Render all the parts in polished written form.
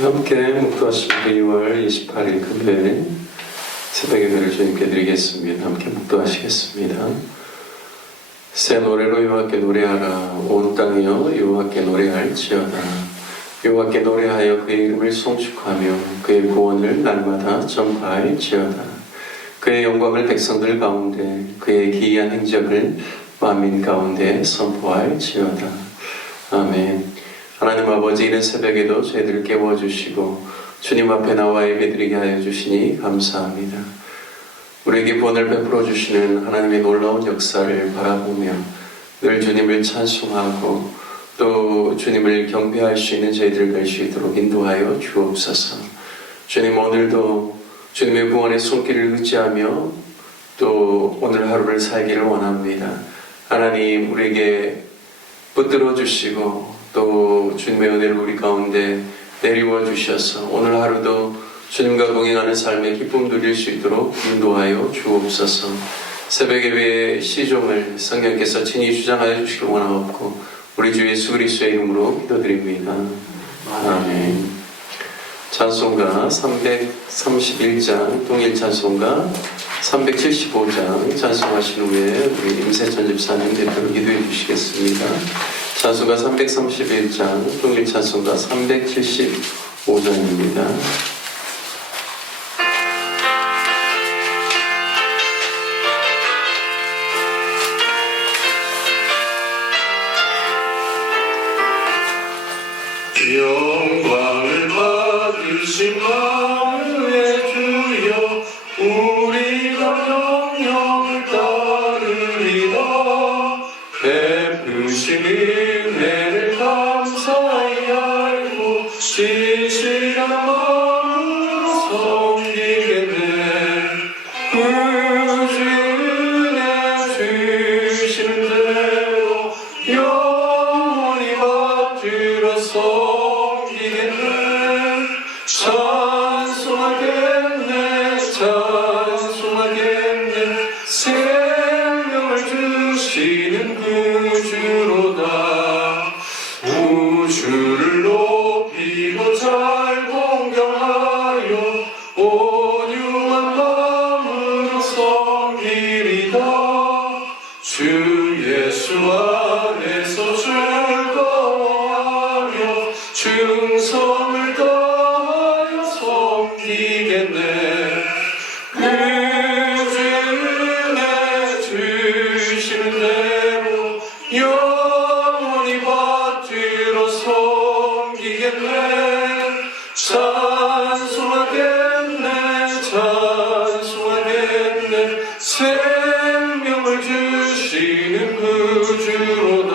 함께 묵도하십니다. 2월 28일 금요일 새벽 예배를 주님께 드리겠습니다. 함께 묵도하시겠습니다. 새 노래로 여호와께 노래하라. 온 땅이여 여호와께 노래할지어다. 여호와께 노래하여 그의 이름을 송축하며 그의 구원을 날마다 전파할지어다. 그의 영광을 백성들 가운데 그의 기이한 행적을 만민 가운데 선포할지어다. 아멘. 하나님 아버지, 이른 새벽에도 저희들을 깨워주시고 주님 앞에 나와 예배드리게 하여 주시니 감사합니다. 우리에게 구원을 베풀어 주시는 하나님의 놀라운 역사를 바라보며 늘 주님을 찬송하고 또 주님을 경배할 수 있는 저희들 될 수 있도록 인도하여 주옵소서. 주님, 오늘도 주님의 구원의 손길을 의지하며 또 오늘 하루를 살기를 원합니다. 하나님, 우리에게 붙들어 주시고 또 주님의 은혜를 우리 가운데 내리워 주셔서 오늘 하루도 주님과 동행하는 삶의 기쁨 누릴 수 있도록 인도하여 주옵소서. 새벽 예배의 시종을 성령께서 친히 주장하여 주시길 원하옵고 우리 주 예수 그리스도의 이름으로 기도드립니다. 아멘. 찬송가 331장 동일 찬송가 375장 찬송하신 후에 우리 임세천 집사님 대표로 기도해 주시겠습니다. 찬송가 331장 동일 찬송가 375장입니다. 영광을 받으신 만유의 주여, 우리가 명령을 따르리라. 베푸신 은혜를 감사히 알고 진실한 마음으로 섬기겠네. 구주 은혜 주시는 대로 영원히 받들어 섬기겠네. 찬송하겠네, 찬송하겠네. 생명을 주시는 구주로다. 우주를 높이고 잘 공경하여 온유한 마음으로 섬기리다. 주 예수 안에서 즐거워하며 충성을 다하여 섬기겠네. 은혜 주시는 대로 영원히 받들어 섬기겠네. 찬송하겠네, 찬송하겠네. 생명을 주시는 구주로다.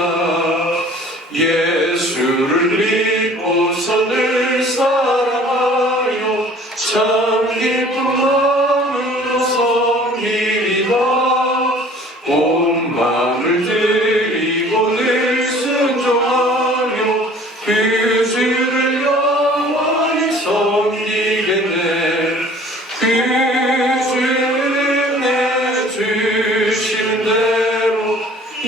예수를 믿고서 늘 사랑하여 참 기쁜 마음으로 섬기리라. 온 마음을 드리고 늘 순종하며 그 주를 영원히 섬기겠네. 그 주의 주시는 대로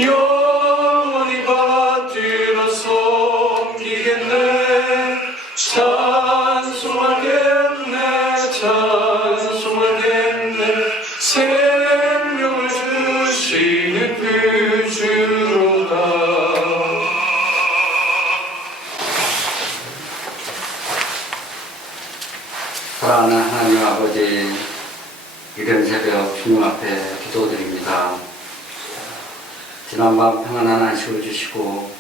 영원히 받들어 섬기겠네. 찬송하겠네, 찬송하겠네. 생명을 주시는 그 주로다. 사랑하는 하나님 아버지, 이른 새벽 주님 앞에 기도드립니다. 지난밤 평안한 안식을 주시고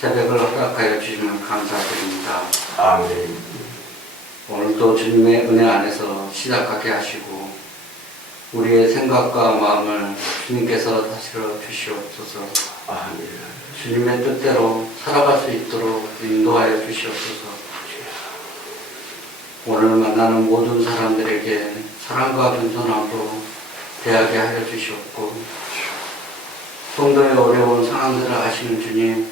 새벽을 허락하여 주시면 감사드립니다. 아멘. 오늘도 주님의 은혜 안에서 시작하게 하시고 우리의 생각과 마음을 주님께서 다스려 주시옵소서. 아멘. 주님의 뜻대로 살아갈 수 있도록 인도하여 주시옵소서. 오늘 만나는 모든 사람들에게 사랑과 겸손함으로 대하게 하여 주시옵고 성도의 어려운 상황들을 아시는 주님,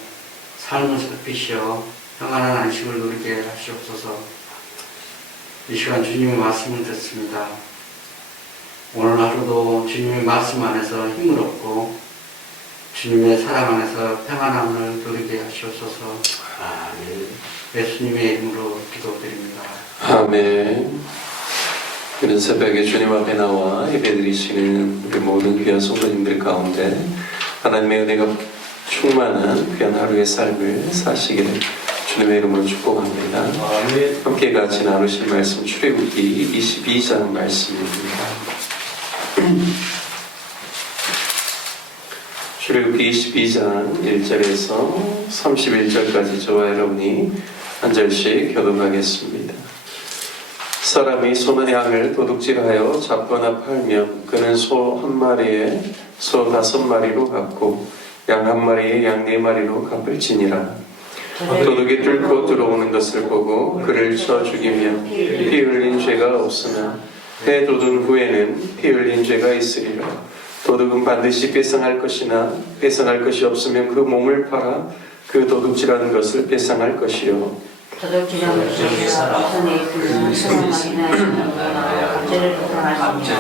삶을 살피시어 평안한 안식을 누리게 하시옵소서. 이 시간 주님의 말씀을 듣습니다. 오늘 하루도 주님의 말씀 안에서 힘을 얻고 주님의 사랑 안에서 평안함을 누리게 하시옵소서. 아멘. 예수님의 이름으로 기도드립니다. 아멘. 이런 새벽에 주님 앞에 나와 예배드리시는 우리 모든 귀한 성도님들 가운데 하나님의 은혜가 충만한 귀한 하루의 삶을 사시기를 주님의 이름으로 축복합니다. 아멘. 함께 같이 나누실 말씀 출애굽기 22장 말씀입니다. 출애굽기 22장 1절에서 31절까지 저와 여러분이 한 절씩 교독하겠습니다. 사람이 소나 양을 도둑질하여 잡거나 팔면 그는 소 한 마리에 소 5마리로 갚고 양 한 마리에 양 4마리로 갚을지니라. 도둑이 뚫고 들어오는 것을 보고 그를 쳐 죽이면 피 흘린 죄가 없으나 해 돋은 후에는 피 흘린 죄가 있으리라. 도둑은 반드시 배상할 것이나 배상할 것이 없으면 그 몸을 팔아 그 도둑질하는 것을 배상할 것이요. 도둑질하는 것이 손에 있으면 소망이나 갑질을 배상하시며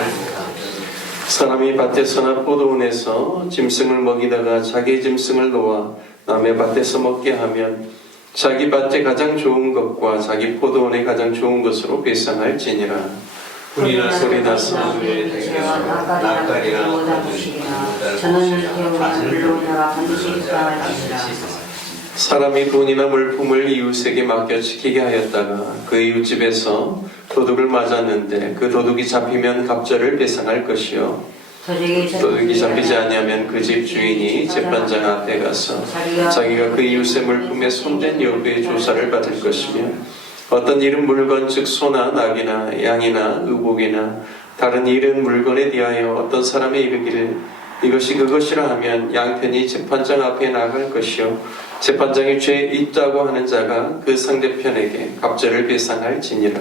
사람이 밭에서나 포도원에서 짐승을 먹이다가 자기 짐승을 놓아 남의 밭에서 먹게 하면 자기 밭에 가장 좋은 것과 자기 포도원에 가장 좋은 것으로 배상할지니라. 소리 나서 낯가리나 못하시리라. 저는 태우면 물러오다가 반드시 배상하시리라. 사람이 돈이나 물품을 이웃에게 맡겨 지키게 하였다가 그 이웃집에서 도둑을 맞았는데 그 도둑이 잡히면 갑절을 배상할 것이요. 도둑이 잡히지 아니하면 그 집 주인이 재판장 앞에 가서 자기가 그 이웃의 물품에 손댄 여부의 조사를 받을 것이며 어떤 잃은 물건 즉 소나 낙이나 양이나 의복이나 다른 잃은 물건에 대하여 어떤 사람이 이르기를 이것이 그것이라 하면 양편이 재판장 앞에 나갈 것이요 재판장이 죄 있다고 하는 자가 그 상대편에게 갑절을 배상할지니라.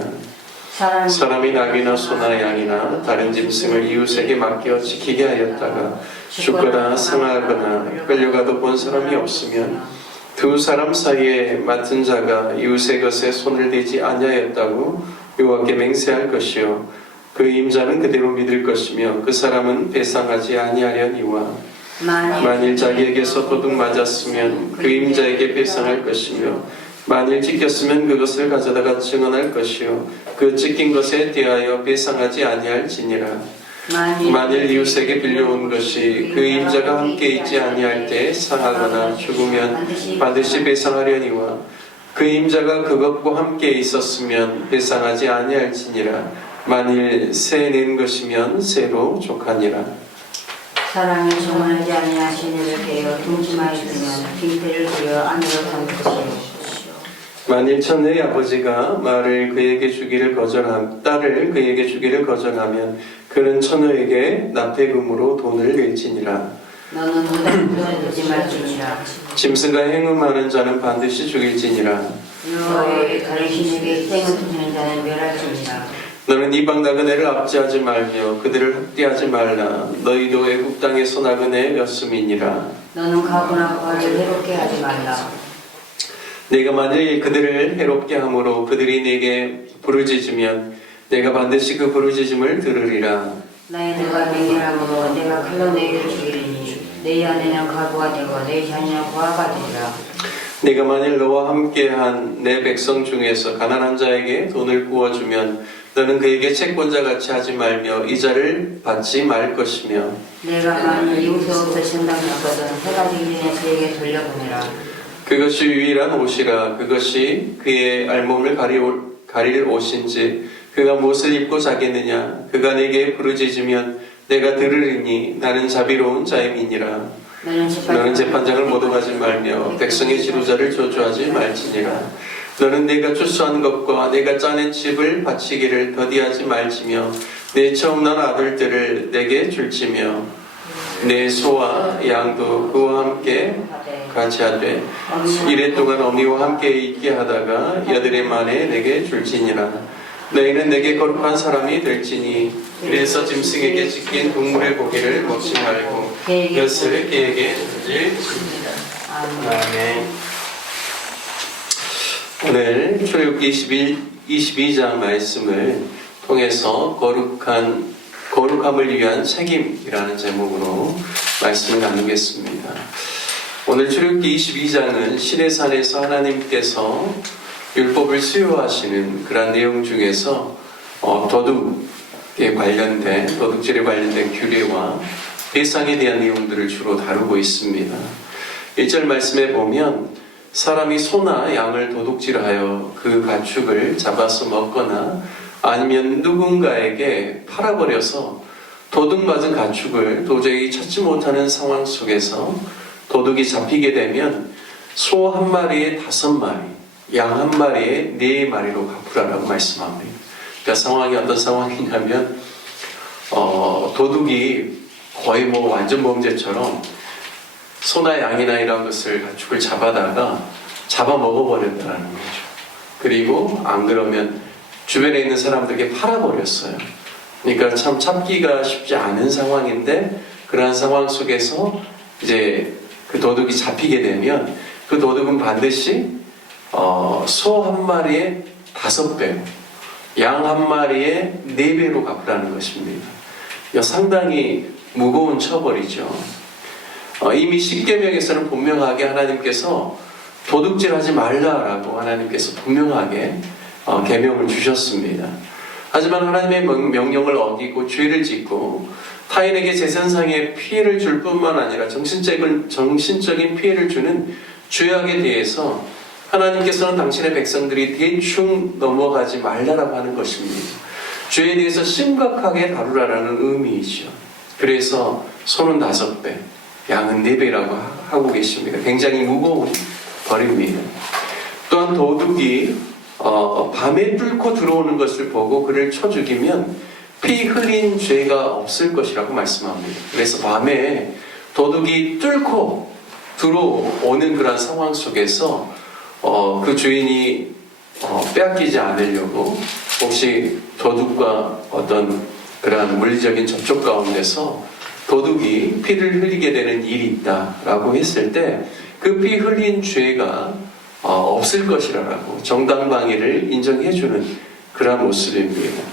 사람이 낙이나 소나 양이나 다른 짐승을 이웃에게 맡겨 지키게 하였다가 죽거나 상하거나 끌려가도 본 사람이 없으면 두 사람 사이에 맡은 자가 이웃의 것에 손을 대지 아니하였다고 여호와께 맹세할 것이요 그 임자는 그대로 믿을 것이며 그 사람은 배상하지 아니하려니와 만일 자기에게서 도둑 맞았으면 그 임자에게 배상할 것이며 만일 찢겼으면 그것을 가져다가 증언할 것이요 그 찢긴 것에 대하여 배상하지 아니할지니라. 만일 이웃에게 빌려온 것이 그 임자가 함께 있지 아니할 때 상하거나 죽으면 반드시 배상하려니와 그 임자가 그것과 함께 있었으면 배상하지 아니할지니라. 만일 새 낸 것이면 새로 족하니라. 사람이 정언하지 아니하신 일을 깨어 동침하였으면 빈대를 들여 안으로 담으시오. 만일 천의 아버지가 딸을 그에게 주기를 거절하면 그는 처녀에게 납세금으로 돈을 낼지니라. 너는 무당을 듣지 말지니라. 짐승과 행음하는 자는 반드시 죽일지니라. 여호와의 다른 신에게 땡을 두는 자는 멸할지니라. 너는 이방 나그네를 압제하지 말며 그들을 학대하지 말라. 너희도 애국 땅에서 나그네였음이니라. 너는 가고나 과를 해롭게 하지 말라. 내가 만일 그들을 해롭게 함으로 그들이 내게 부르짖으면 내가 반드시 그 부르짖음을 들으리라. 나의 누가 맹렬함으로 내가 칼로 너희를 죽이리니 내 아내는 가고가 되고 내 자녀는 고아가 되리라. 내가 만일 너와 함께한 내 백성 중에서 가난한 자에게 돈을 구워주면 너는 그에게 채권자같이 하지 말며 이자를 받지 말 것이며 내가 만일 용서 없어 신당하거든 해가 되기 전에 그에게 돌려보내라. 그것이 유일한 옷이라. 그것이 그의 알몸을 가릴 옷인지 그가 무엇을 입고 자겠느냐. 그가 내게 부르짖으면 내가 들으리니 나는 자비로운 자임이니라. 너는 재판장을 모독하지 말며 백성의 지도자를 저주하지 말지니라. 너는 내가 추수한 것과 내가 짜낸 집을 바치기를 더디하지 말지며 내 처음 난 아들들을 내게 줄지며 내 소와 양도 그와 함께 같이 하되 이래 동안 어미와 함께 있게 하다가 여드레 만에 내게 줄지니라. 너희는 내게 거룩한 사람이 될지니 그래서 짐승에게 찢긴 동물의 고기를 먹지 말고 그것을 개에게 줄지니라. 아멘. 오늘 출애굽기 22장 말씀을 통해서 거룩함을 위한 책임이라는 제목으로 말씀을 나누겠습니다. 오늘 출애굽기 22장은 시내산에서 하나님께서 율법을 수요하시는 그런 내용 중에서 도둑에 관련된, 도둑질에 관련된 규례와 배상에 대한 내용들을 주로 다루고 있습니다. 1절 말씀에 보면 사람이 소나 양을 도둑질하여 그 가축을 잡아서 먹거나 아니면 누군가에게 팔아버려서 도둑맞은 가축을 도저히 찾지 못하는 상황 속에서 도둑이 잡히게 되면 소 한 마리에 5마리, 양 한 마리에 4마리로 갚으라고 말씀합니다. 그러니까 상황이 어떤 상황이냐면 도둑이 거의 완전 범죄처럼 소나 양이나 이런 것을 가축을 잡아다가 잡아먹어버렸다는 거죠. 그리고 안 그러면 주변에 있는 사람들에게 팔아버렸어요. 그러니까 참 찾기가 쉽지 않은 상황인데 그러한 상황 속에서 이제 그 도둑이 잡히게 되면 그 도둑은 반드시 소 한 마리에 5배, 양 한 마리에 4배로 갚으라는 것입니다. 상당히 무거운 처벌이죠. 이미 십계명에서는 분명하게 하나님께서 도둑질하지 말라라고 하나님께서 분명하게 계명을 주셨습니다. 하지만 하나님의 명령을 어기고 죄를 짓고 타인에게 재산상의 피해를 줄 뿐만 아니라 정신적인 피해를 주는 죄악에 대해서 하나님께서는 당신의 백성들이 대충 넘어가지 말라라고 하는 것입니다. 죄에 대해서 심각하게 다루라는 의미이죠. 그래서 소는 5배, 양은 4배라고 하고 계십니다. 굉장히 무거운 벌입니다. 또한 도둑이 밤에 뚫고 들어오는 것을 보고 그를 쳐 죽이면 피 흘린 죄가 없을 것이라고 말씀합니다. 그래서 밤에 도둑이 뚫고 들어오는 그런 상황 속에서 그 주인이 빼앗기지 않으려고 혹시 도둑과 어떤 그러한 물리적인 접촉 가운데서 도둑이 피를 흘리게 되는 일이 있다라고 했을 때 그 피 흘린 죄가 없을 것이라고 정당방위를 인정해주는 그런 모습입니다.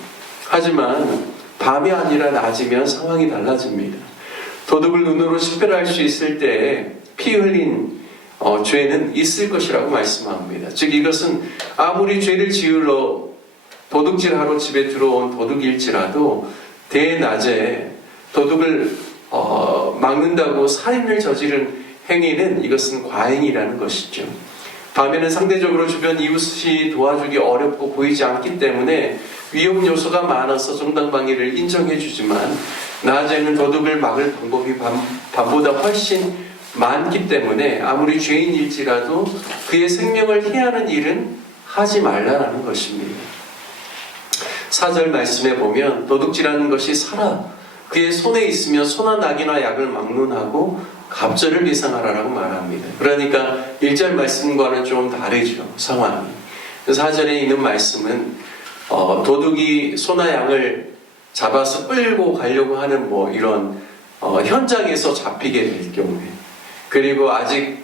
하지만 밤이 아니라 낮이면 상황이 달라집니다. 도둑을 눈으로 식별할 수 있을 때 피 흘린 죄는 있을 것이라고 말씀합니다. 즉 이것은 아무리 죄를 지으러 도둑질하러 집에 들어온 도둑일지라도 대낮에 도둑을 막는다고 살인을 저지른 행위는 이것은 과잉이라는 것이죠. 밤에는 상대적으로 주변 이웃이 도와주기 어렵고 보이지 않기 때문에 위험 요소가 많아서 정당방위를 인정해주지만 낮에는 도둑을 막을 방법이 밤보다 훨씬 많기 때문에 아무리 죄인일지라도 그의 생명을 해하는 일은 하지 말라라는 것입니다. 4절 말씀에 보면 도둑질하는 것이 살아 그의 손에 있으면 소나 낙이나 약을 막론하고 갑절을 배상하라라고 말합니다. 그러니까 1절 말씀과는 좀 다르죠, 상황이. 4절에 있는 말씀은 도둑이 소나 양을 잡아서 끌고 가려고 하는 이런 현장에서 잡히게 될 경우에, 그리고 아직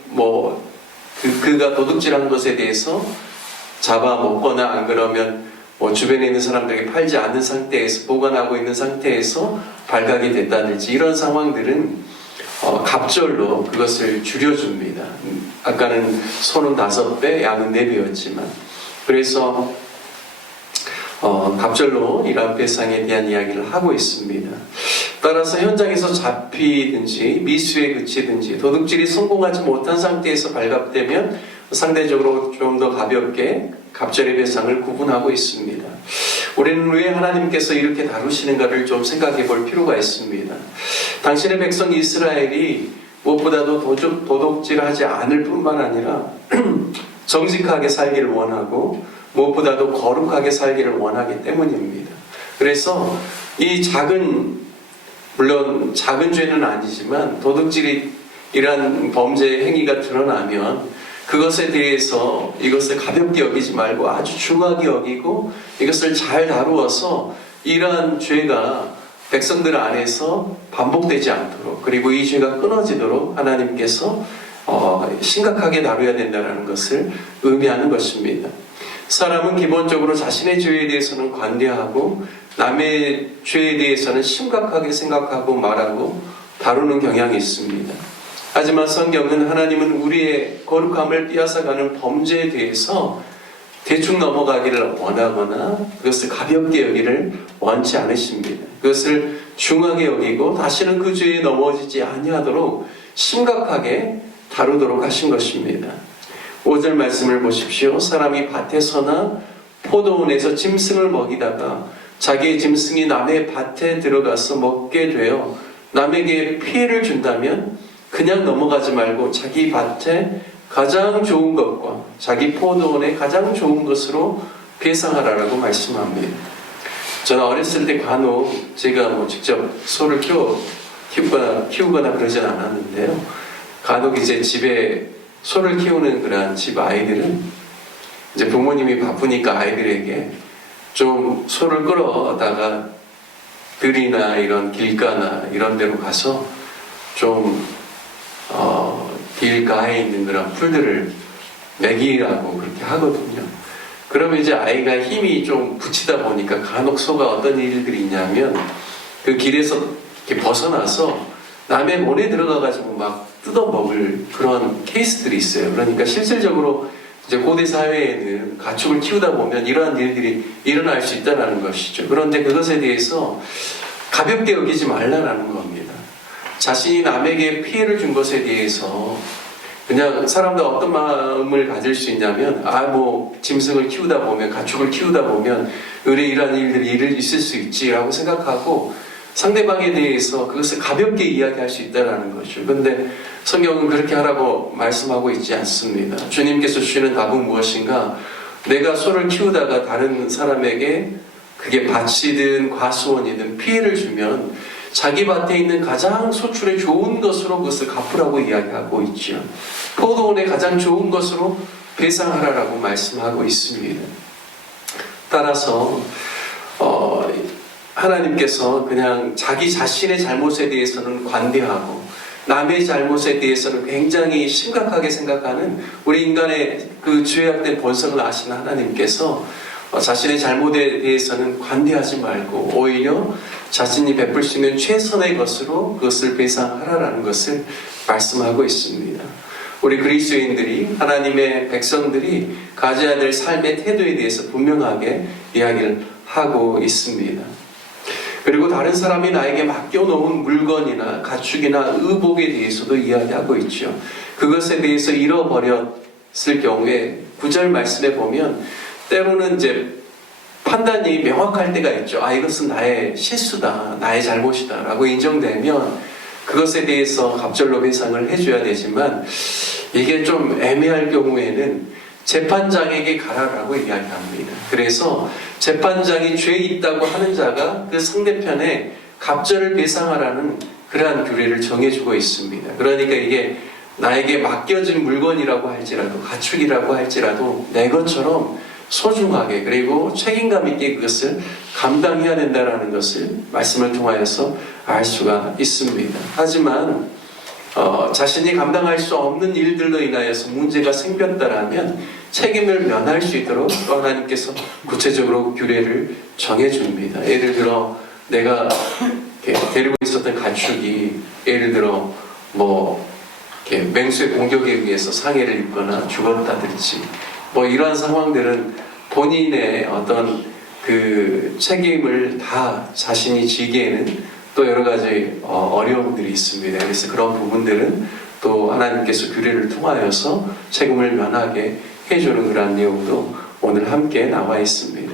그가 도둑질한 것에 대해서 잡아먹거나 안 그러면 주변에 있는 사람들에게 팔지 않는 상태에서 보관하고 있는 상태에서 발각이 됐다든지 이런 상황들은 갑절로 그것을 줄여줍니다. 아까는 소는 5배, 양은 4배였지만 그래서 갑절로 이러한 배상에 대한 이야기를 하고 있습니다. 따라서 현장에서 잡히든지 미수에 그치든지 도둑질이 성공하지 못한 상태에서 발각되면 상대적으로 좀 더 가볍게 갑절의 배상을 구분하고 있습니다. 우리는 왜 하나님께서 이렇게 다루시는가를 좀 생각해 볼 필요가 있습니다. 당신의 백성 이스라엘이 무엇보다도 도둑질하지 않을 뿐만 아니라 정직하게 살기를 원하고 무엇보다도 거룩하게 살기를 원하기 때문입니다. 그래서 이 물론 작은 죄는 아니지만 도둑질이 이러한 범죄 행위가 드러나면 그것에 대해서 이것을 가볍게 여기지 말고 아주 중하게 여기고 이것을 잘 다루어서 이러한 죄가 백성들 안에서 반복되지 않도록 그리고 이 죄가 끊어지도록 하나님께서 심각하게 다루어야 된다는 것을 의미하는 것입니다. 사람은 기본적으로 자신의 죄에 대해서는 관대하고 남의 죄에 대해서는 심각하게 생각하고 말하고 다루는 경향이 있습니다. 하지만 성경은 하나님은 우리의 거룩함을 빼앗아가는 범죄에 대해서 대충 넘어가기를 원하거나 그것을 가볍게 여기를 원치 않으십니다. 그것을 중하게 여기고 다시는 그 죄에 넘어지지 아니하도록 심각하게 다루도록 하신 것입니다. 5절 말씀을 보십시오. 사람이 밭에서나 포도원에서 짐승을 먹이다가 자기의 짐승이 남의 밭에 들어가서 먹게 되어 남에게 피해를 준다면 그냥 넘어가지 말고 자기 밭에 가장 좋은 것과 자기 포도원에 가장 좋은 것으로 배상하라라고 말씀합니다. 저는 어렸을 때 간혹 제가 직접 소를 키우거나 그러진 않았는데요. 간혹 이제 집에 소를 키우는 그런 집 아이들은 이제 부모님이 바쁘니까 아이들에게 좀 소를 끌어다가 들이나 이런 길가나 이런 데로 가서 좀 길가에 있는 그런 풀들을 먹이라고 그렇게 하거든요. 그러면 이제 아이가 힘이 좀 붙이다 보니까 간혹 소가 어떤 일들이 있냐면 그 길에서 이렇게 벗어나서 남의 문에 들어가가지고 막 뜯어먹을 그런 케이스들이 있어요. 그러니까 실질적으로 이제 고대 사회에는 가축을 키우다 보면 이러한 일들이 일어날 수 있다는 것이죠. 그런데 그것에 대해서 가볍게 여기지 말라는 겁니다. 자신이 남에게 피해를 준 것에 대해서 그냥 사람들 어떤 마음을 가질 수 있냐면 짐승을 키우다 보면 가축을 키우다 보면 이러한 일들이 있을 수 있지라고 생각하고 상대방에 대해서 그것을 가볍게 이야기할 수 있다는 거죠. 그런데 성경은 그렇게 하라고 말씀하고 있지 않습니다. 주님께서 주시는 답은 무엇인가? 내가 소를 키우다가 다른 사람에게 그게 밭이든 과수원이든 피해를 주면 자기 밭에 있는 가장 소출에 좋은 것으로 그것을 갚으라고 이야기하고 있죠. 포도원의 가장 좋은 것으로 배상하라라고 말씀하고 있습니다. 따라서 하나님께서 그냥 자기 자신의 잘못에 대해서는 관대하고 남의 잘못에 대해서는 굉장히 심각하게 생각하는 우리 인간의 그 죄악된 본성을 아시는 하나님께서 자신의 잘못에 대해서는 관대하지 말고 오히려 자신이 베풀 수 있는 최선의 것으로 그것을 배상하라는 것을 말씀하고 있습니다. 우리 그리스도인들이 하나님의 백성들이 가져야 될 삶의 태도에 대해서 분명하게 이야기를 하고 있습니다. 그리고 다른 사람이 나에게 맡겨놓은 물건이나 가축이나 의복에 대해서도 이야기하고 있죠. 그것에 대해서 잃어버렸을 경우에 9절 말씀에 보면 때로는 이제 판단이 명확할 때가 있죠. 이것은 나의 실수다, 나의 잘못이다 라고 인정되면 그것에 대해서 갑절로 배상을 해줘야 되지만 이게 좀 애매할 경우에는 재판장에게 가라라고 이야기합니다. 그래서 재판장이 죄 있다고 하는 자가 그 상대편에 갑절을 배상하라는 그러한 규례를 정해주고 있습니다. 그러니까 이게 나에게 맡겨진 물건이라고 할지라도 가축이라고 할지라도 내 것처럼 소중하게 그리고 책임감 있게 그것을 감당해야 된다는 것을 말씀을 통하여서 알 수가 있습니다. 하지만 자신이 감당할 수 없는 일들로 인하여서 문제가 생겼다라면 책임을 면할 수 있도록 또 하나님께서 구체적으로 규례를 정해줍니다. 예를 들어 내가 데리고 있었던 가축이 예를 들어 맹수의 공격에 의해서 상해를 입거나 죽었다든지 이러한 상황들은 본인의 어떤 그 책임을 다 자신이 지기에는 또 여러 가지 어려움들이 있습니다. 그래서 그런 부분들은 또 하나님께서 규례를 통하여서 책임을 면하게 해주는 그런 내용도 오늘 함께 나와 있습니다.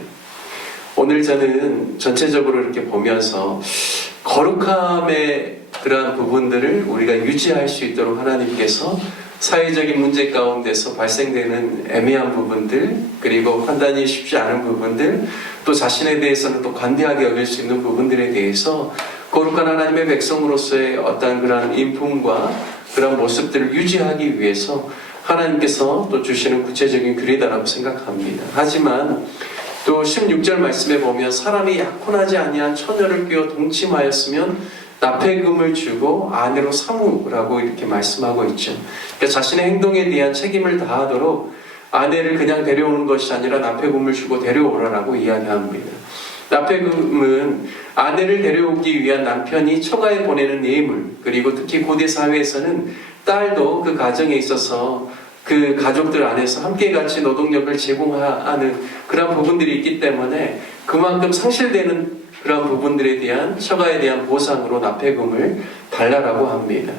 오늘 저는 전체적으로 이렇게 보면서 거룩함의 그러한 부분들을 우리가 유지할 수 있도록 하나님께서 사회적인 문제 가운데서 발생되는 애매한 부분들 그리고 판단이 쉽지 않은 부분들 또 자신에 대해서는 또 관대하게 여길 수 있는 부분들에 대해서 거룩한 하나님의 백성으로서의 어떤 그런 인품과 그런 모습들을 유지하기 위해서 하나님께서 또 주시는 구체적인 규례다라고 생각합니다. 하지만 또 16절 말씀에 보면 사람이 약혼하지 아니한 처녀를 꿰어 동침하였으면 납폐금을 주고 아내로 삼으라고 이렇게 말씀하고 있죠. 그러니까 자신의 행동에 대한 책임을 다하도록 아내를 그냥 데려오는 것이 아니라 납폐금을 주고 데려오라라고 이야기합니다. 납폐금은 아내를 데려오기 위한 남편이 처가에 보내는 예물, 그리고 특히 고대 사회에서는 딸도 그 가정에 있어서 그 가족들 안에서 함께 같이 노동력을 제공하는 그런 부분들이 있기 때문에 그만큼 상실되는 그런 부분들에 대한 처가에 대한 보상으로 납폐금을 달라라고 합니다.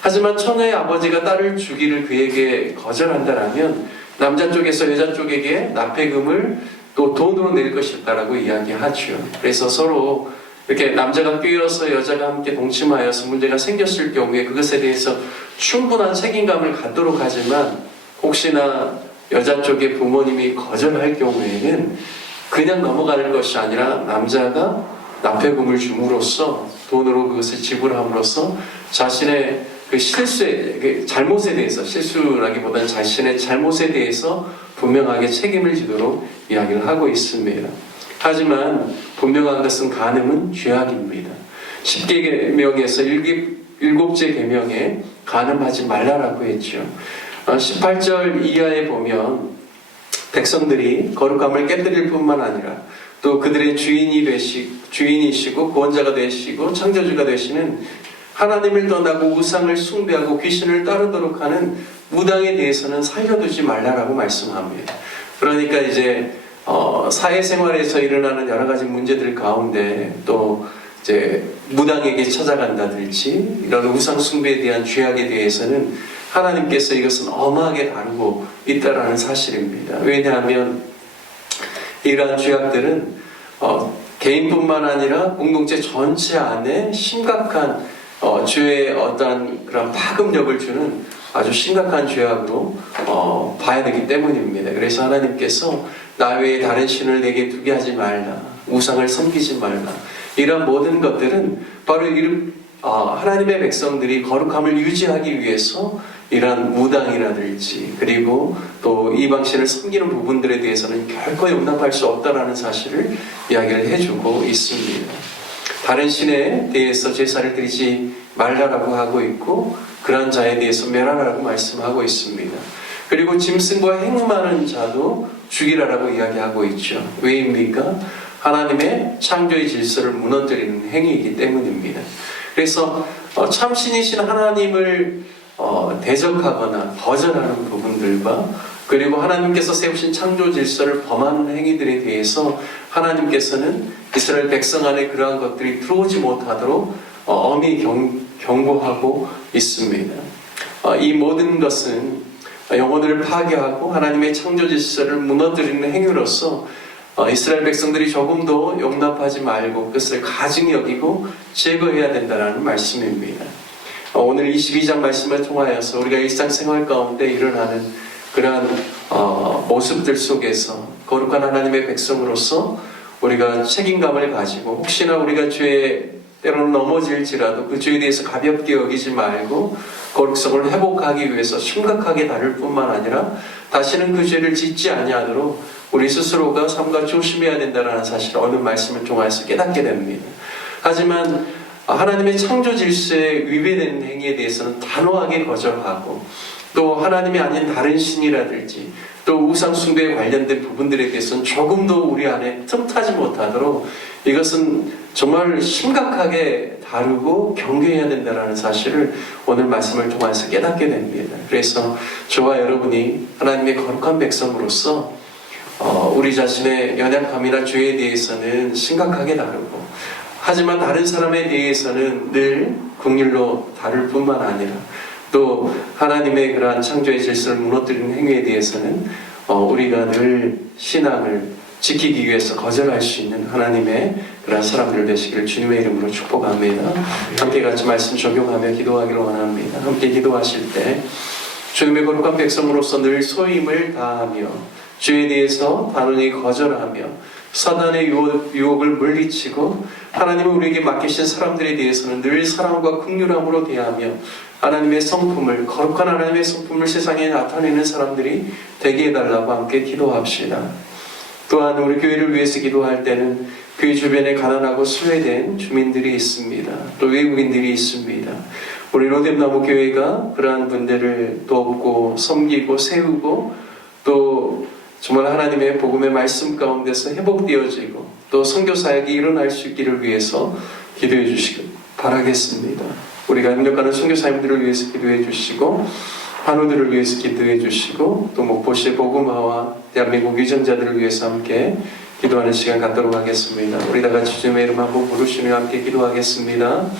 하지만 처녀의 아버지가 딸을 주기를 그에게 거절한다라면 남자 쪽에서 여자 쪽에게 납폐금을 또 돈으로 낼 것이다라고 이야기하죠. 그래서 서로 이렇게 남자가 끼어서 여자가 함께 동침하여서 문제가 생겼을 경우에 그것에 대해서 충분한 책임감을 갖도록 하지만 혹시나 여자 쪽의 부모님이 거절할 경우에는 그냥 넘어가는 것이 아니라 남자가 납폐금을 줌으로써 돈으로 그것을 지불함으로써 자신의 그 실수에, 그 잘못에 대해서, 실수라기보다는 자신의 잘못에 대해서 분명하게 책임을 지도록 이야기를 하고 있습니다. 하지만 분명한 것은 간음은 죄악입니다. 10개 계명에서 7째 계명에 간음하지 말라라고 했죠. 18절 이하에 보면 백성들이 거룩함을 깨뜨릴 뿐만 아니라 또 그들의 주인이시고 구원자가 되시고 창조주가 되시는 하나님을 떠나고 우상을 숭배하고 귀신을 따르도록 하는 무당에 대해서는 살려두지 말라라고 말씀합니다. 그러니까 이제 사회생활에서 일어나는 여러 가지 문제들 가운데 또 이제 무당에게 찾아간다든지 이런 우상 숭배에 대한 죄악에 대해서는 하나님께서 이것은 엄하게 다루고 있다라는 사실입니다. 왜냐하면 이러한 죄악들은 개인뿐만 아니라 공동체 전체 안에 심각한 죄의 어떤 그런 파급력을 주는 아주 심각한 죄악으로 봐야 되기 때문입니다. 그래서 하나님께서 나 외에 다른 신을 내게 두게 하지 말라, 우상을 섬기지 말라, 이런 모든 것들은 바로 하나님의 백성들이 거룩함을 유지하기 위해서 이러한 무당이라든지 그리고 또 이방신을 섬기는 부분들에 대해서는 결코 용납할 수 없다라는 사실을 이야기를 해주고 있습니다. 다른 신에 대해서 제사를 드리지 말라라고 하고 있고 그런 자에 대해서 멸하라고 말씀하고 있습니다. 그리고 짐승과 행음하는 자도 죽이라라고 이야기하고 있죠. 왜입니까? 하나님의 창조의 질서를 무너뜨리는 행위이기 때문입니다. 그래서 참신이신 하나님을 대적하거나 거절하는 부분들과 그리고 하나님께서 세우신 창조 질서를 범하는 행위들에 대해서 하나님께서는 이스라엘 백성 안에 그러한 것들이 들어오지 못하도록 엄히 경고하고 있습니다. 이 모든 것은 영혼을 파괴하고 하나님의 창조 질서를 무너뜨리는 행위로서 이스라엘 백성들이 조금도 용납하지 말고 그것을 가증히 여기고 제거해야 된다는 말씀입니다. 오늘 22장 말씀을 통하여서 우리가 일상생활 가운데 일어나는 그러한 모습들 속에서 거룩한 하나님의 백성으로서 우리가 책임감을 가지고 혹시나 우리가 죄에 때로는 넘어질지라도 그 죄에 대해서 가볍게 여기지 말고 거룩성을 회복하기 위해서 심각하게 다룰 뿐만 아니라 다시는 그 죄를 짓지 아니하도록 우리 스스로가 삼가 조심해야 된다는 사실을 오늘 말씀을 통해서 깨닫게 됩니다. 하지만 하나님의 창조 질서에 위배되는 행위에 대해서는 단호하게 거절하고 또 하나님이 아닌 다른 신이라든지 또 우상 숭배에 관련된 부분들에 대해서는 조금도 우리 안에 틈타지 못하도록 이것은 정말 심각하게 다루고 경계해야 된다는 사실을 오늘 말씀을 통해서 깨닫게 됩니다. 그래서 저와 여러분이 하나님의 거룩한 백성으로서 우리 자신의 연약함이나 죄에 대해서는 심각하게 다루고 하지만 다른 사람에 대해서는 늘 긍휼로 다룰 뿐만 아니라 또 하나님의 그러한 창조의 질서를 무너뜨리는 행위에 대해서는 우리가 늘 신앙을 지키기 위해서 거절할 수 있는 하나님의 그러한 사람들 되시기를 주님의 이름으로 축복합니다. 함께 같이 말씀 적용하며 기도하기를 원합니다. 함께 기도하실 때 주님의 거룩한 백성으로서 늘 소임을 다하며 주에 대해서 단호히 거절하며 사단의 유혹을 물리치고 하나님은 우리에게 맡기신 사람들에 대해서는 늘 사랑과 긍휼함으로 대하며 하나님의 성품을, 거룩한 하나님의 성품을 세상에 나타내는 사람들이 되게 해달라고 함께 기도합시다. 또한 우리 교회를 위해서 기도할 때는 교회 주변에 가난하고 소외된 주민들이 있습니다. 또 외국인들이 있습니다. 우리 로뎀나무 교회가 그러한 분들을 돕고 섬기고 세우고 또 정말 하나님의 복음의 말씀 가운데서 회복되어지고 또 선교 사역이 일어날 수 있기를 위해서 기도해 주시길 바라겠습니다. 우리가 협력하는 선교사님들을 위해서 기도해 주시고 환우들을 위해서 기도해 주시고 또 목포시의 복음화와 대한민국 유전자들을 위해서 함께 기도하는 시간 갖도록 하겠습니다. 우리 다 같이 주님의 이름 한번 부르시며 함께 기도하겠습니다.